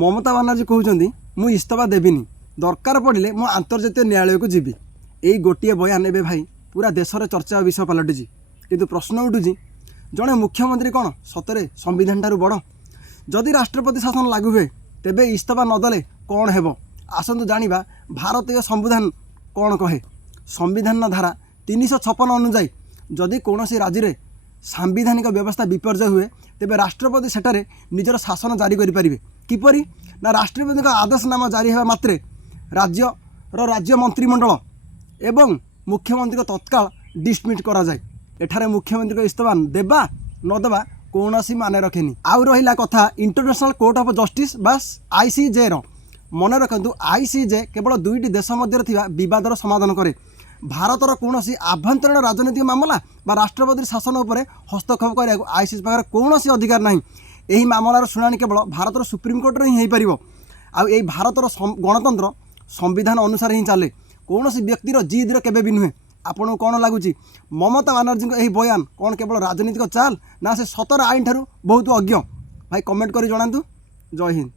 ममता बानार्जी कहते मु इस्तीफा देविनी दरकार पड़े मु आंतर्जातीय न्यायालय को जीवी। यही गोटे बयान ए भाई पूरा देश में चर्चा विषय पलटि किंतु प्रश्न उठू जड़े मुख्यमंत्री कौन सतरे संविधान ठारू बड़ जदि राष्ट्रपति शासन लागू हुए तेबे इस्तीफा नदेले कौन हेब आसतु जानिबा। भारतीय संविधान कौन कहे संविधान धारा 356 अनुजाई जदि कौन राज्य में सांविधानिक व्यवस्था विपर्य हुए तेबे राष्ट्रपति सेठारे निजर शासन जारी करें किपरि ना राष्ट्रपति का आदेशनामा जारी होगा मात्रे राज्य मंत्रिमंडल एवं मुख्यमंत्री को तत्काल डिसमिस करा जाए। एठारे मुख्यमंत्री को इस्तीफा देबा न देबा कौनसी माने रखेनी। आउ रहिला कथा इंटरनेशनल कोर्ट ऑफ जस्टिस बास आईसीजे रो मन रखु आईसीजे केवल दुईटी देश मध्य थिबा विवादर समाधान करे। भारतर कौनसी आभ्यंतरीण राजनीतिक मामला बा राष्ट्रपति शासन उपरे हस्तक्षेप करने आईसीजे पाखरे कौनसी अधिकार नहीं। यही मामलार शुणाणी केवल भारतर सुप्रीम कोर्ट ही हो पार। आई भारतर गणतंत्र संविधान अनुसार ही चले कौनसी व्यक्तिर जिद्र केबे भी नुहे। आपको कौन लगुच ममता बानार्जी यही बयान कौन केवल राजनीतिक चाल ना से सतर आईन ठारू बहुत अज्ञ? भाई कमेंट कर जनातु। जय हिंद।